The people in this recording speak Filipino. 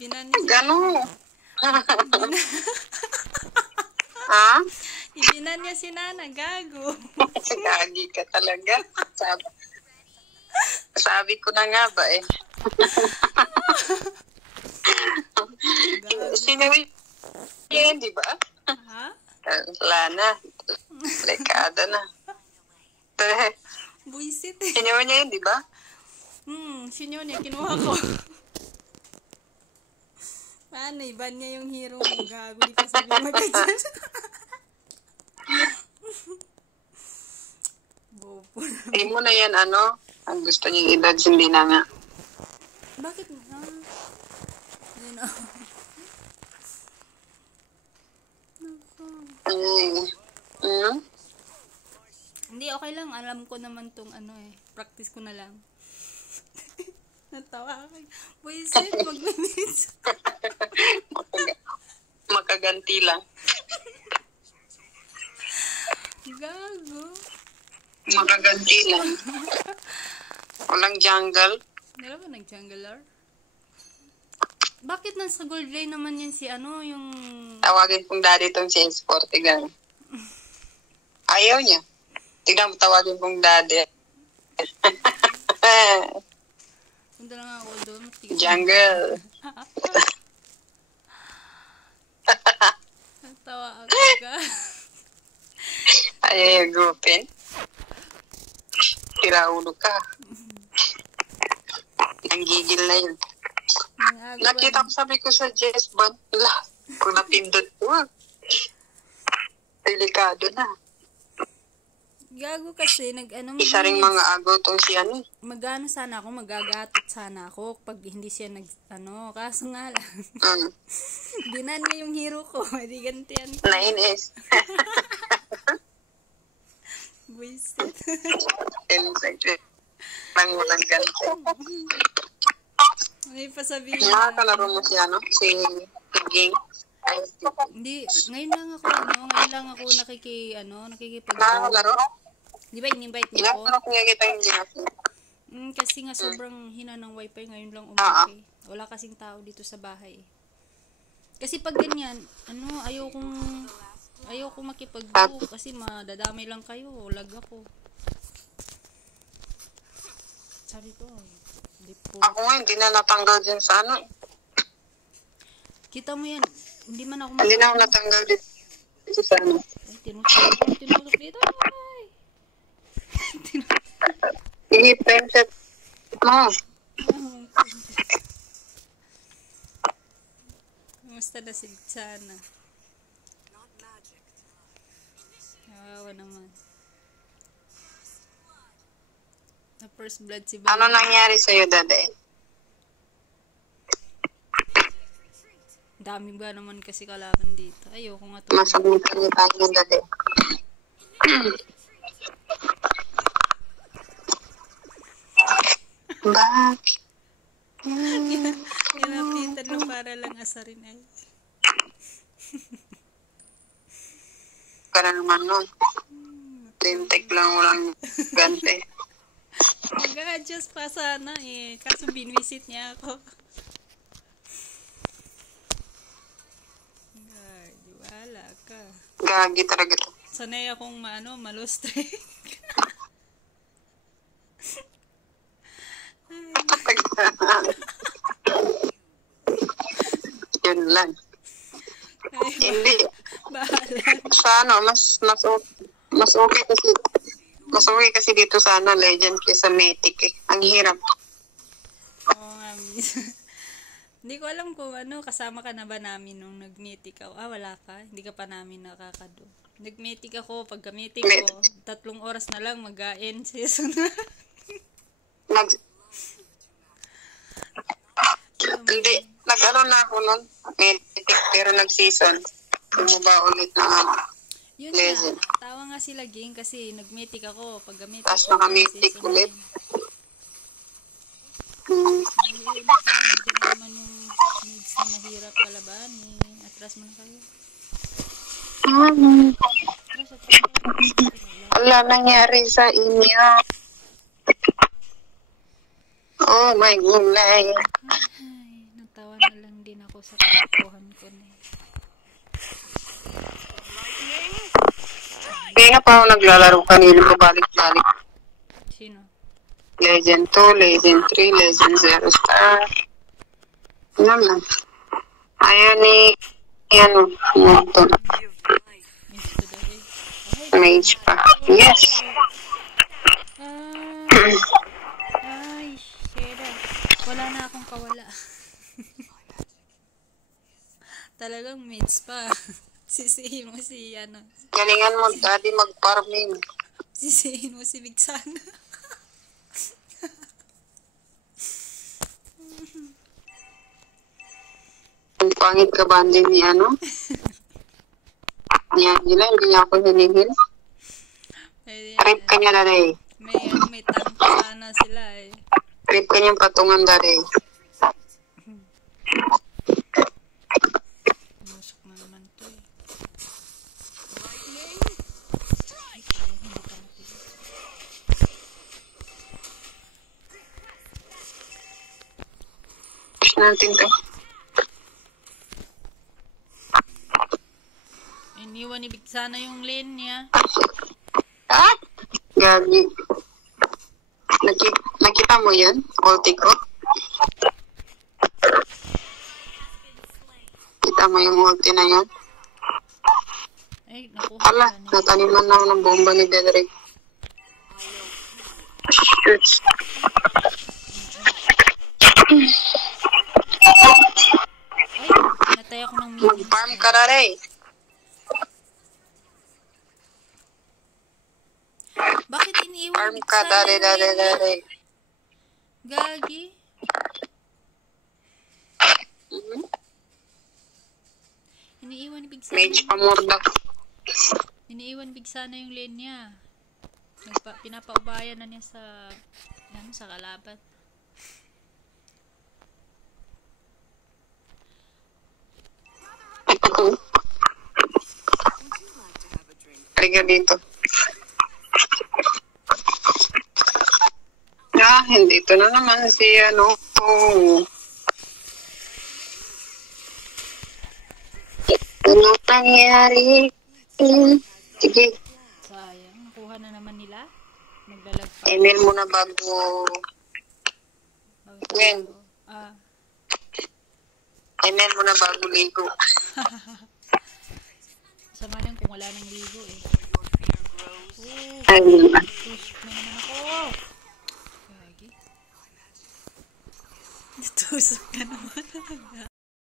Binan niya si Ano? Bina- Ha? Ibinan niya si Nana, gago. Gagi ka talaga. Sabi ko na nga ba eh. Gago. Sinabi yan, di ba? Ha? Wala na. Dekada na. Buisit eh. Sinabi niya yun, di ba? Sinyo niya, kinuha ko. Paano, iban niya yung hero mo, gago. Di pa sabi mo ganyan. Bobo. Hindi mo na yan, ano? Ang gusto niyang edad, hindi na nga. Bakit na? Yun o. Hindi, okay lang. Alam ko naman tong ano eh. Practice ko na lang. Natawa ka. Buisit, mag-minutes. Makaganti lang. Gago. Makaganti lang. Walang jungle. Wala ba nag-jungler? Bakit nasa gold lane naman yan si ano, yung... Tawagin kong daddy itong si S4. Tignan. Ayaw niya. Tignan mo, tawagin kong daddy. Punta lang ako doon. Jungle. Natawa ako ka. Ay, gupin. Tiraulo ka. Ang gigil na yun. Nakita ko, sabi ko sa Jess Band, kung napindot ko, delikado na. Gago kasi, Isa ring mga agaw tong si ano. Mag-ano sana ako, magagatot sana ako pag hindi siya kaso nga lang. Binan niya yung hero ko, hindi gantian ko. Nainis. Buisit. Nang walang ganito. May pasabihin Nakakalaro mo siya, no? Si Ging. Hindi, ngayon lang ako nakikipag Nakakalaro? Di ba in-invite niyo ako? Ilang kaya kita yung ginagawa? Kasi nga sobrang hina ng wifi ngayon lang umaki. Wala kasing tao dito sa bahay. Kasi pag ganyan, ayaw kong makipag-book kasi madadamay lang kayo, lag ako. Sabi ko, hindi po. Ako nga, hindi na natanggal dyan sa ano. Kita mo yan, hindi man ako Hindi na ako natanggal dito sa ano. Ay, tinutok dito. Ay. I-penset mo. Kumusta na si Sana? Kawawa naman. Na first blood si Bella. Ano nangyari sa'yo, Daday? Dami ba naman kasi kalaban dito. Ayoko nga ito. Masagutan niyo tayo, Daday. Bakit? Nilapitan lang para lang asarin ay. Para naman nun. Tintek lang walang gante. Mag-adjust pa sana eh. Kaso binwisit niya ako. Gagi, wala ka. Gagi talaga to. Sanay akong malustrik. Yun lang. Ay, Hindi. bahala. Sa mas okay kasi dito sa Legend kaysa Mythic eh. Ang hirap. Oo nga, miss. Hindi ko alam kung kasama ka na ba namin nung nag-mythic ako. Wala ka. Hindi ka pa namin nakakado. Nag-mythic ako. Pagka-mythic ko, 3 oras na lang mag-end season na. Hindi. Nag-ano na ako nun. Mythic pero nag-season. Bumaba ulit na Yun Legend. nga. Tawa nga sila Ging kasi nag-mythic ako. Pagka-mythic Tapos ko, naka-mythic season ulit. Hindi naman yung needs na mahirap kalaban. Atras mo na kayo. Wala nangyari sa inyo. may gulay. Ay, natawa na lang din ako sa kalokohan ko na eh. Kaya nga pa ako naglalaro kanina pabalik-balik. Sino? Legend 2, Legend 3, Legend 0 Star. Yan lang. Ayaw ni, Morton. Miss ko daw eh. Mage pa. Yes. Ay, shit. Wala na akong kawala. Talagang mates pa. Sisihin mo si, Galingan mo, daddy, mag-farming. sisihin mo si Big Sana. Ang pangit ka ba din ni Ni Angela, hindi niya ako hinihil. Trip ka niya, daddy. May tank sana sila eh. Trip ka niyang patungan, daddy. Pumusok na naman to eh. Push natin to. Iniwan ni Big Sana yung lane niya. Ah? Gagi. Nakita mo yan? Ulti ko? Kita mo yung ulti na yan? Ay, nakuha Ala, ka na. nataniman na ako ng bomba ni Dedrick. Shoot. Ay, natay ako ng minions. Mag-farm ka na rin. Bakit iniiwan Farm ni Big ka, Sana dare, yung dare, lane niya? dare. Gagi. Iniiwan ni Big Sana. Mage pamurda. Iniiwan Big Sana yung lane niya. Pinapaubayan na niya sa kalaban. Halika dito. Hindi ito na naman si Ano pangyari? Sige, Sayang, nakuha na naman nila. Maglalag pa. email mo na bago. Gwen, Ah, email mo na bago ligo. sama lang kung wala nang ligo eh. Ay, Push na naman ako. Gagi. Natusok ka naman talaga.